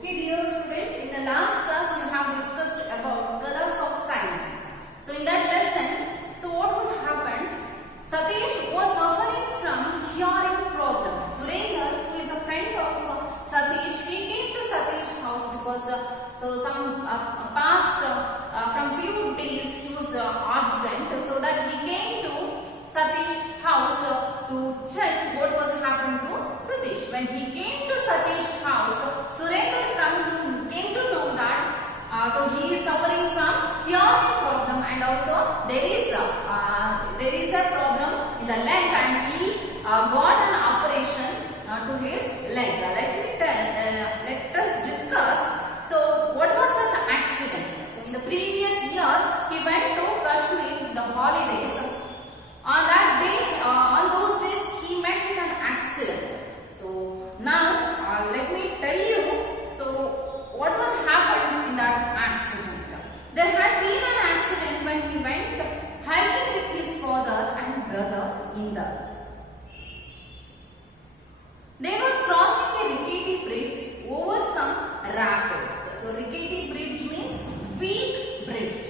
Okay, dear students, in the last class we have discussed about colors of silence. So in that lesson, so what was happened? Satish was suffering from hearing problem. Surendra, who is a friend of Satish, he came to Satish's house because from few days he was absent. So that he came to Satish's house to check what was happening to Satish. When he came to Satish's house, Surendra came to know that so he is suffering from hearing problem, and also there is a problem in the leg, and he got an operation to his leg. Let us discuss. So what was that accident? So in the previous year he went to Kashmir in the holidays. On that day, on those days, he met with an accident. So now, let me tell you. So what was happened in that accident? There had been an accident when he went hiking with his father and brother in the. They were crossing a rickety bridge over some rapids. So rickety bridge means weak bridge.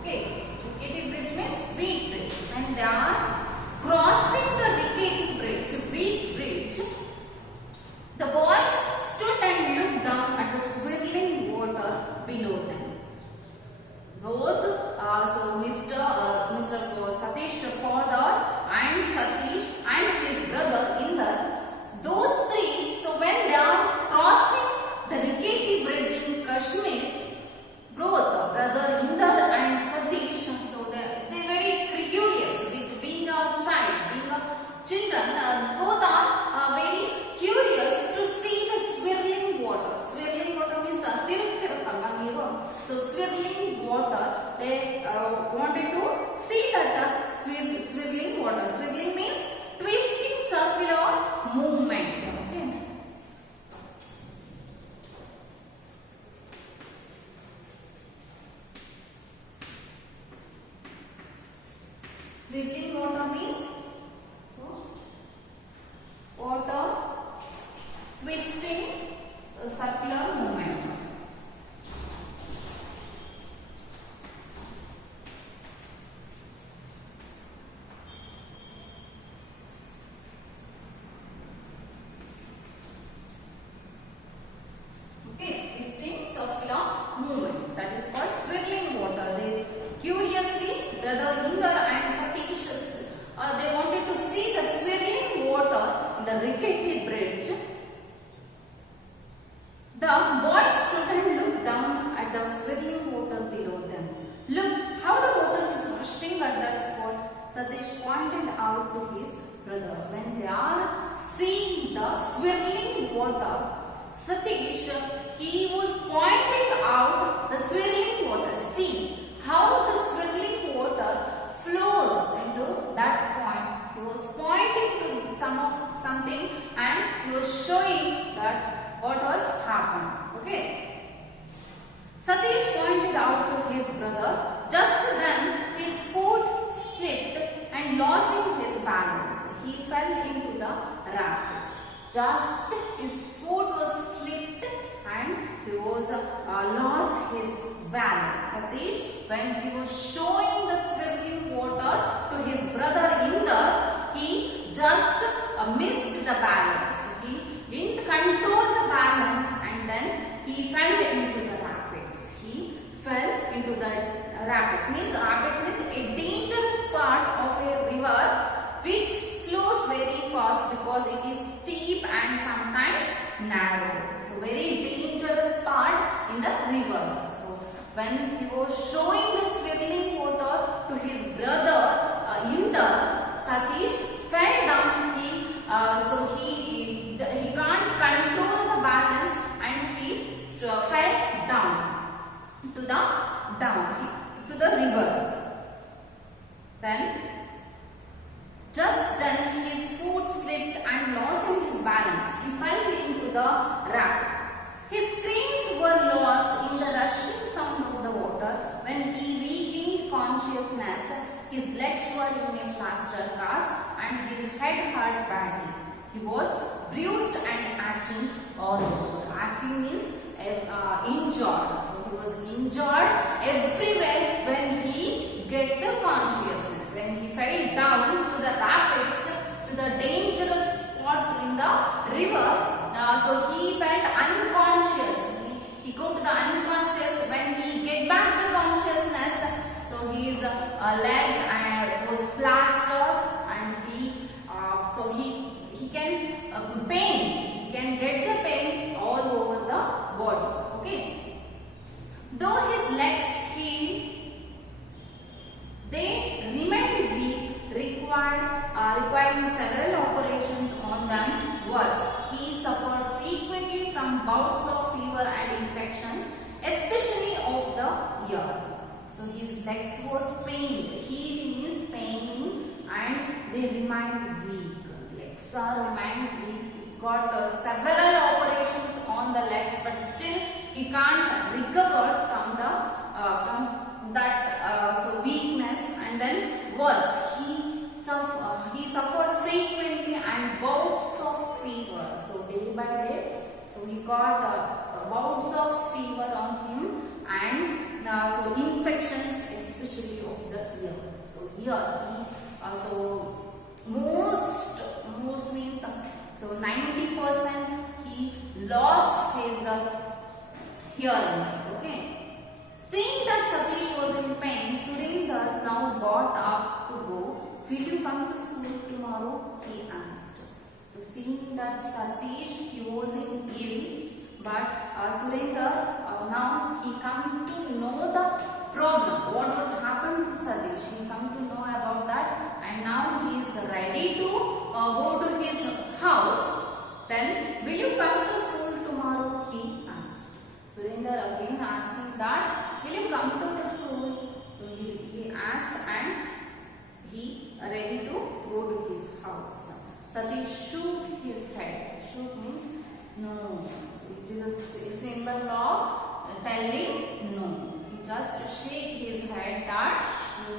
Okay, rickety bridge means weak bridge. When they are crossing the rickety bridge, weak bridge, the boys stood and looked down at the swirling water below them. Both, so Mr. Satish's father and Satish and his brother Inder, those three, so when they are crossing the rickety bridge in Kashmir, both brother Inder and Satish, so they very curious with being a child, being a children, both are very curious to see the swirling water. Swirling water means so swirling water, they wanted to see that swirling water. Swirling means twisting circular movement. Okay. Swirling water means so water twisting circular movement. Okay, twisting circular movement. That is called swirling water. They curiously, brother Inder and Satish, they wanted to see the swirling water in the rickety bridge. The boys stood and looked down at the swirling water below them. Look how the water is rushing at that spot, Satish pointed out to his brother. When they are seeing the swirling water, Satish, he was pointing out the swirling water. See how the swirling water flows into that point. He was pointing to something and he was showing that what was happened. Okay. Satish pointed out to his brother. Just then his foot slipped and losing his balance, he fell into the rapids. Just his foot was slipped and he was lost his balance. Satish, when he was showing the swirling water to his brother Inder, he just missed the balance. He didn't control the balance and then he fell into the rapids. He fell into the rapids. Rapids means a dangerous part of a river which flows very fast because it is steep and sometimes narrow. So very dangerous part in the river. So when he was showing the swirling water to his brother Inder, Satish fell down. He can't control the balance and he fell down to the river. Then just then his foot slipped and lost balance. He fell into the rapids. His screams were lost in the rushing sound of the water. When he regained consciousness, his legs were in a plaster cast and his head hurt badly. He was bruised and aching all over. Aching means injured. So he was injured everywhere when he get the consciousness. When he fell down to the rapids, to the dangerous spot in the river, so he felt unconscious. He go to the unconscious. When he get back the consciousness, so his leg was plastered and he can pain. He can get the pain all over the body. Okay. Though his legs healed, they remained weak, requiring several operations on them. Worse, he suffered frequently from bouts of fever and infections, especially of the ear. So his legs was pained. Healed means paining, and they remained weak. Legs are remained weak. He got several operations on the legs, but still he can't recover from that weakness. And then worse, he suffered frequently and bouts of fever. So day by day, so he got bouts of fever on him, and so infections, especially of the ear. So here he most means so 90% he lost his hearing. Okay. Seeing that Satish was in pain, Surendra now got up to go. Will you come to school tomorrow? He asked. So seeing that Satish, he was in ill, but Surendra now he come to know the problem. What was happened to Satish? He come to know about that, and now he is ready to go to his house. Then, will you come to school tomorrow? He asked. Surendra again asking that, will you come to the school? So he asked, and he ready to go to his house. Satish shook his head. Shook means no. So it is a symbol of telling no. He just shake his head that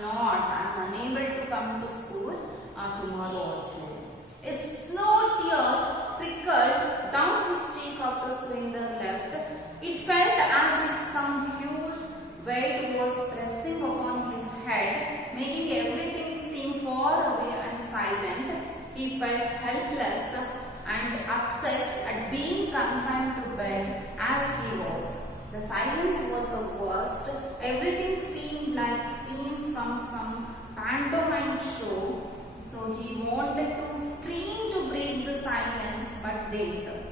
not. I am unable to come to school tomorrow also. A slow tear trickled down his cheek after Surendra left. It felt as if some huge weight was pressing upon his head, making everything seem far away and silent. He felt helpless and upset at being confined to bed as he was. The silence was the worst. Everything seemed like scenes from some pantomime show. So he wanted to scream to break the silence, but didn't.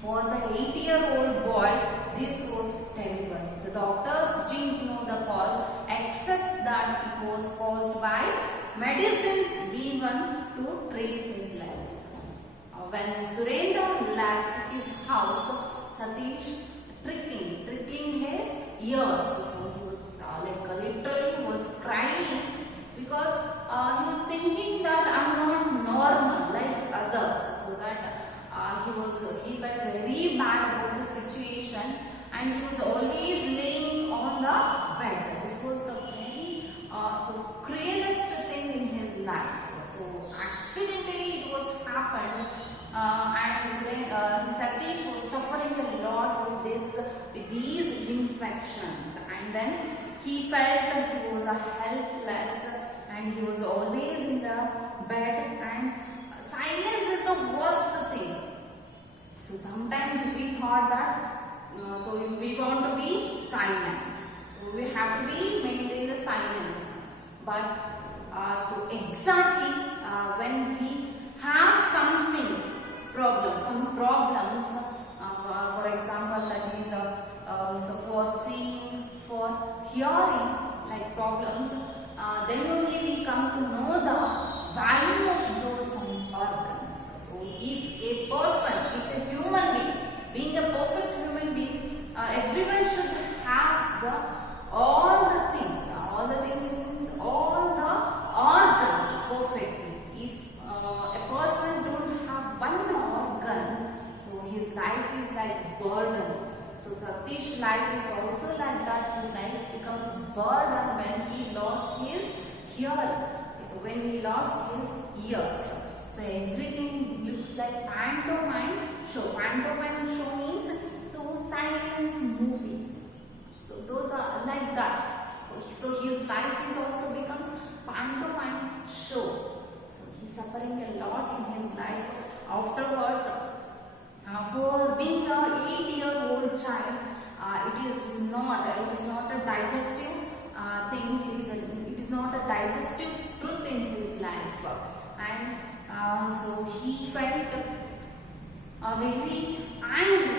For the 8-year-old boy, this was terrible. The doctors didn't know the cause, except that it was caused by medicines given to treat his legs. When Surendra left his house, Satish trickling his ears. So he was literally was crying because he was thinking that I'm not normal like others. So that he felt very bad about the situation, and he was always laying on the bed. This was the very cruelest thing in his life. So accidentally it was happened, and Satish was suffering a lot with these infections, and then he felt that he was helpless, and he was always in the bed, and silence is the worst thing. So sometimes we thought that we want to be silent, so we have to be maintain the silence. But so exactly when we have some problems, for example, that is so for seeing, for hearing, like problems, then only we come to know the value of those sense organs. So if a person, if a human being a perfect human being, everyone should have all the things means all the organs perfectly. If a person don't have one organ, when he lost his ears. So everything looks like pantomime show. Pantomime show means so silence movies. So those are like that. So his life is also becomes pantomime show. So he's suffering a lot in his life. Afterwards, for being a 8-year-old child, it is not a digestive thing. It is not a digestive truth in his life, and so he felt very angry.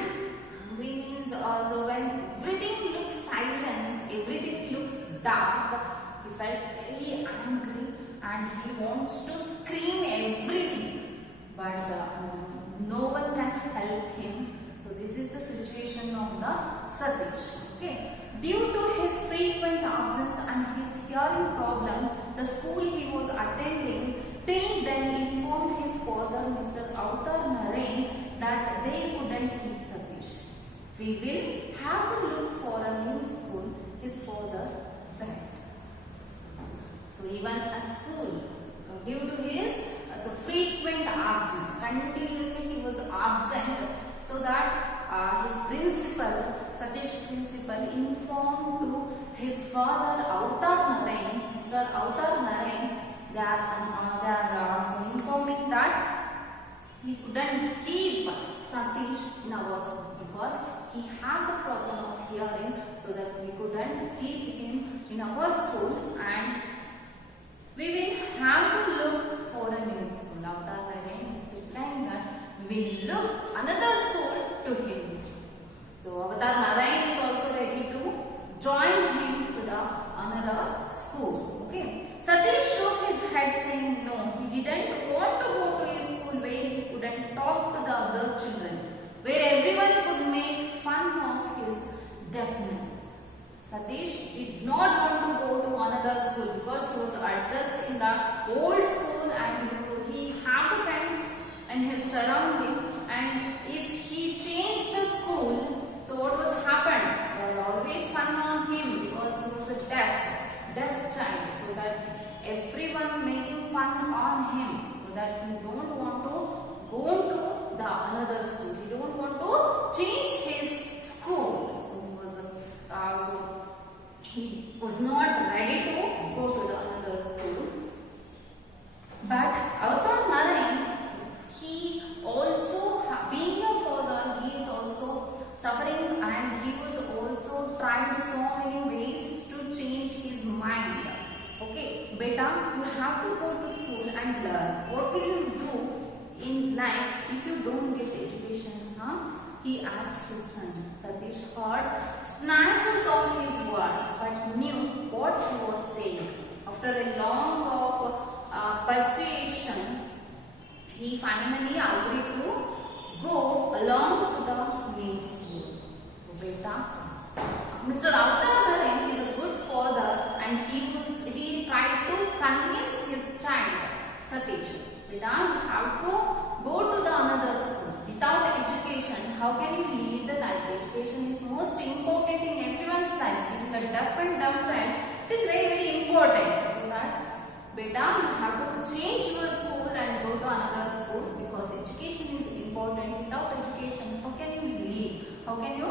Angry means so when everything looks silence, everything looks dark, he felt very angry and he wants to scream everything, but no one can help him. So this is the situation of the Satish. Okay. Due to his frequent absence and his hearing problem, the school he was attending till then informed his father, Mr. Avtar Narain, that they couldn't keep Satish. We will have to look for a new school, his father said. So even a school, due to his frequent absence, continuously he was absent, so that his principal, Satish principal, informed to his father Avtar Narain, Mr. Avtar Narain, they are informing that we couldn't keep Satish in our school because he had the problem of hearing, so that we couldn't keep him in our school and we will have to look for a new school. Avtar Narain is replying that we will look another school to him. So Avtar Narain is also ready to join him to the another school. Okay. Satish shook his head saying no, he didn't want to go to a school where he couldn't talk to the other children, where everyone could make fun of his deafness. Satish did not want to go to another school because he was just in the old school and he had the friends in his surrounding, and if he changed the school, so what was happened? There were always fun on him because he was a deaf child, so that everyone making fun on him, so that he don't want to go to the another school. He don't want to change his school. So he was not ready to go to the another school. But Avtar Narain, he also, being a father, he is also suffering and he was also trying so many ways to change his mind. Okay, beta, you have to go to school and learn. What will you do in life if you don't get education? He asked his son. Satish heard snatches of his words but knew what he was saying. After a long of persuasion, he finally agreed to go along to the new school. So beta, Mr. Avtar Narain is a good father and he tried to convince his child Satish, beta, you have to go to the another school. Without education, how can you lead the life? Education is most important in everyone's life. In a deaf and dumb child, it is very, very important. So that, beta, you have to change your school and go to another school because education is important. Without education, how can you lead? How can you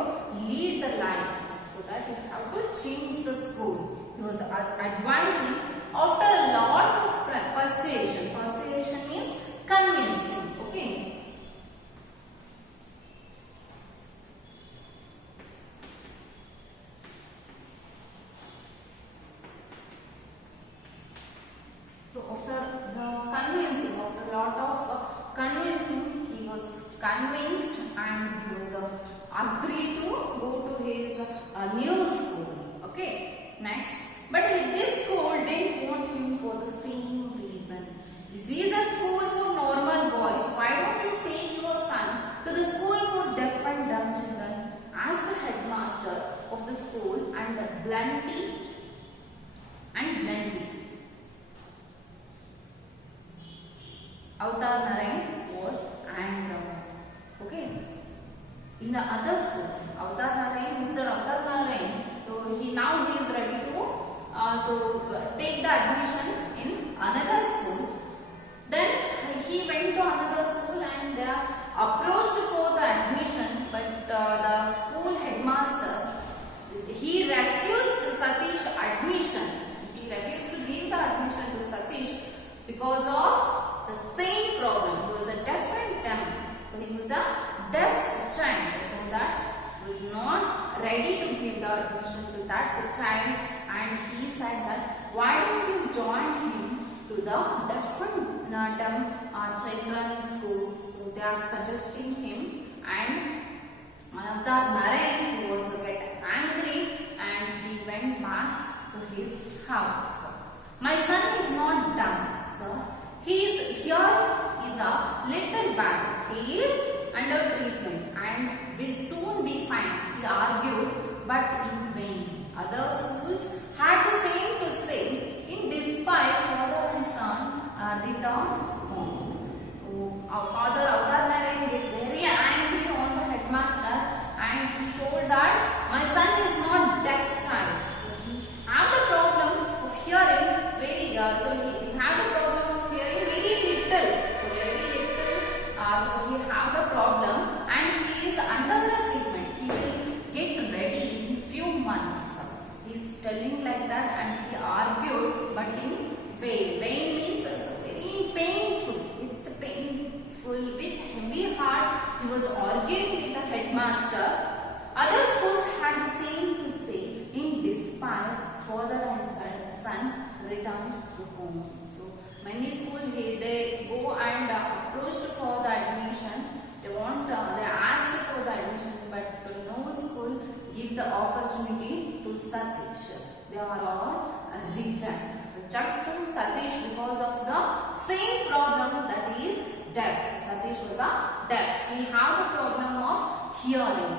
lead the life? So that you have to change the school. He was advising after a lot of persuasion. Persuasion means convincing. Okay. So after convincing, after a lot of convincing, he was convinced and he was agreed to go to his new school. Okay, next. But this school didn't want him for the same reason. This is a school for normal boys. Why don't you take your son to the school for deaf and dumb children? Asked the headmaster of the school and the Blendy. Avtar Narain was angry. Okay. In the other school, Mr. Avtar Narain, so he is ready to take the admission in another school. Then he went to another school and they are approached for the admission, but the school headmaster, he refused Satish admission. He refused to give the admission to Satish because of the same problem. He was a deaf and dumb. So he was a deaf child. So that was not ready to give the admission to that child, and he said that why don't you join him to the deaf and dumb children's school. So they are suggesting him, and Avatar Narayan, who was get angry, and he went back to his house. My son is not dumb, sir. His hearing is a little bad. He is under treatment and will soon be fine, he argued, but in vain. Other schools had the same to say. In despite, father and son returned home. So, our father Avatar Narayan get very angry on the headmaster, and he told that my son is not deaf child. So he have the problem of hearing very he have the problem of hearing very little. So very little. So he have the problem, and he is under the treatment. He will get ready in few months. He is telling like that, and he argued, but in vain. Vain means very painful. With heavy heart, he was arguing with the headmaster. Other schools had the same to say. In despair, father and son returned to home. So many schools they go and approached for the admission. They asked for the admission, but no school give the opportunity to Satish. They are all reject to Satish because of the same problem, that is deaf. Satish was a deaf. He had the problem of hearing.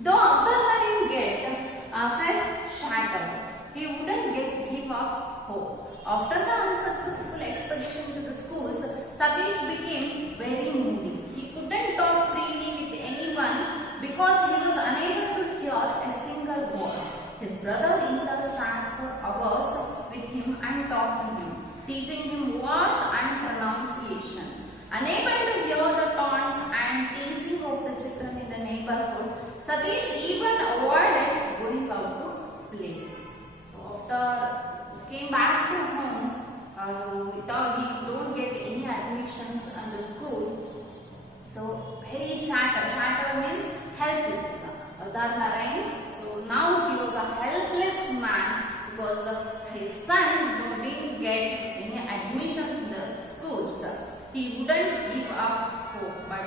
Though Avatar Narayan felt shattered, he wouldn't give up hope. After the unsuccessful expedition to the schools, Satish became very moody. He couldn't talk freely with anyone because he was unable to hear a single word. His brother-in-law sat for hours with him and talked to him, teaching him words and pronunciation. Unable to hear the taunts and teasing of the children in the neighborhood, Satish even avoided going out to play. So after he came back to home, he don't get any admissions in the school. So very shattered. Shattered means helpless. Avatar Narayan. So now he was a helpless man because his son didn't get any admission in the schools. He wouldn't give up hope, but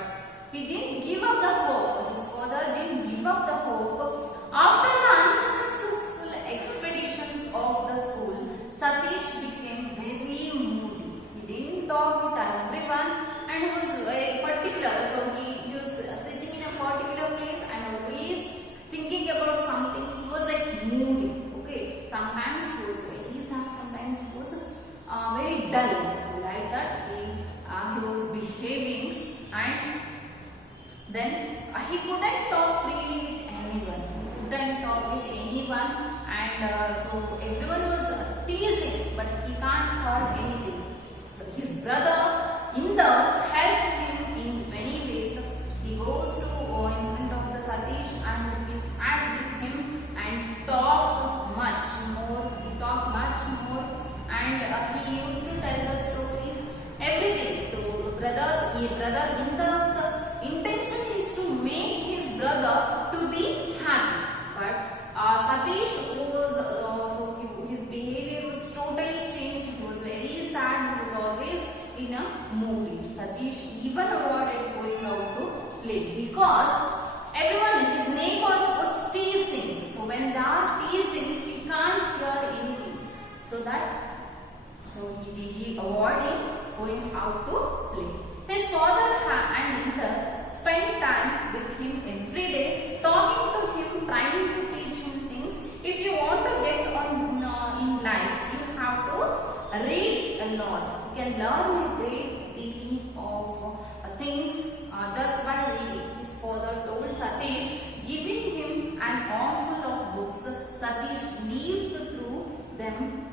he didn't give up the hope. His father didn't give up the hope. After the unsuccessful expeditions of the school, Satish became very moody. He didn't talk with everyone, and he was very particular. So he was sitting in a particular place and always thinking about something. He was like moody. Okay, sometimes he was very sad, sometimes he was very dull. So like that he was behaving, and then he couldn't talk freely with anyone. He couldn't talk with anyone, and so everyone was teasing, but he can't heard anything. His brother-in-law helped him in many ways. He goes to in front of the Satish and he sat with him and talked much more. He talked much more, and he used to tell the stories, everything. So brother-in-law's intention is to make his brother to be happy, but Satish was his behavior was totally changed. He was very sad. He was always in a mood. Satish even avoided going out to play because everyone, his neighbors, was teasing. So when they are teasing, he can't hear anything. So he avoided going out to play. His father and mother spent time with him every day, talking to him, trying to teach him things. If you want to get on in life, you have to read a lot. You can learn a great deal of things just by reading. His father told Satish, giving him an armful of books. Satish lived through them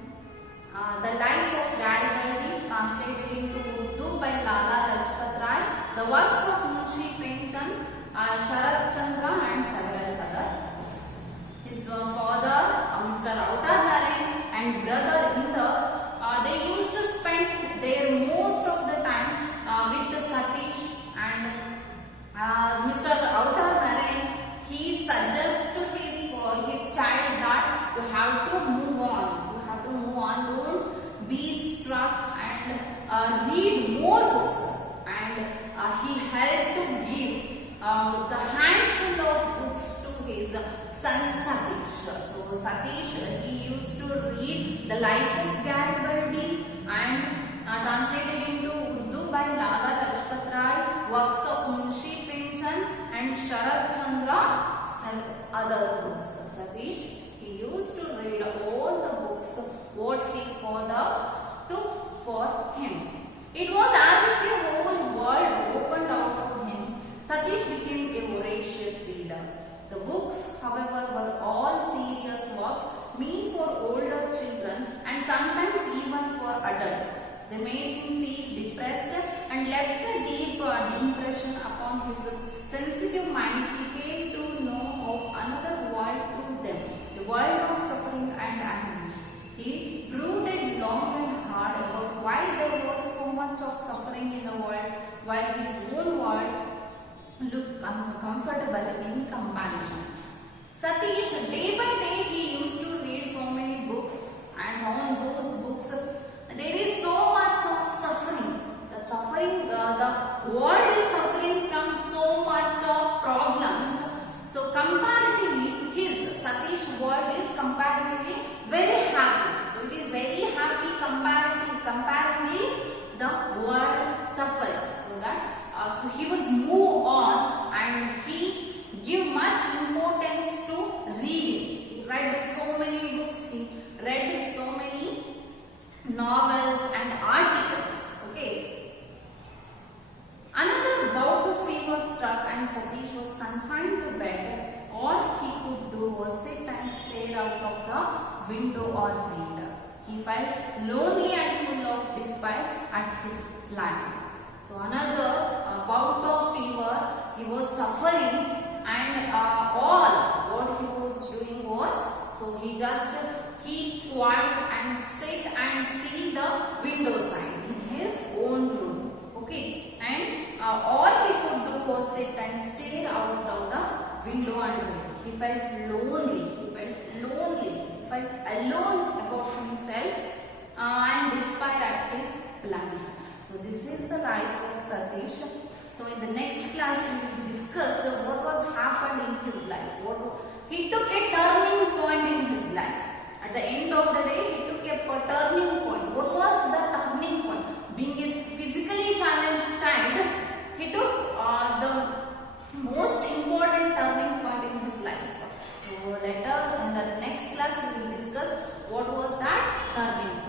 The Life of Garibaldi, translated into Urdu by Lala Lajpat Rai, the works of Munshi Premchand, Sharat Chandra and several other books. His father, Mr. Avtar Narayan, and brother Inder, they used to spend their most of the time with Satish, and Mr. Avtar Narayan, he suggests to his child that you have to move on. Don't be struck and read more books. And he helped to give the handful of books to his son Satish. So Satish, he used to read The Life of Garibaldi and translated into Urdu by Lala Lajpat Rai, works of Munshi Premchand and Sharat Chandra, some other books. Satish, he used to read all the books what his father took for him. It was as if a whole world opened out for him. Satish became a voracious reader. The books, however, were all serious works meant for older children and sometimes even for adults. They made him feel depressed and left a deep impression upon his sensitive mind. He came to know of another world through them, a world of suffering and anguish. He brooded long and hard about why there was so much of suffering in the world, while his own world looked comfortable in comparison. Satish, day by day, he used to read so many books, and on those books, there is so much of suffering. The world is suffering from so much of problems. So comparatively, his Satish world is comparatively very happy. So it is very happy comparatively the world suffering. So he was move on and he give much importance to reading. He read so many books. He read so many novels and articles. Okay. Another bout of fever struck and Satish was confined to bed. All he could do was sit and stare out of the window or read. He felt lonely and full of despair at his life. So another bout of fever, he was suffering, and all what he was doing was, so he just keep quiet and sit and see the window side in his own room. Okay, and all he could do was sit and stare out of the window and read. He felt lonely. He felt alone about himself and despair at his plan. So this is the life of Satish. So in the next class we will discuss what was happened in his life. He took a turning point in his life. At the end of the day, he took a turning point. What was the turning point? Being a physically challenged child, he took the most important turning point in his life. So later in the next class we will discuss what was that turning point.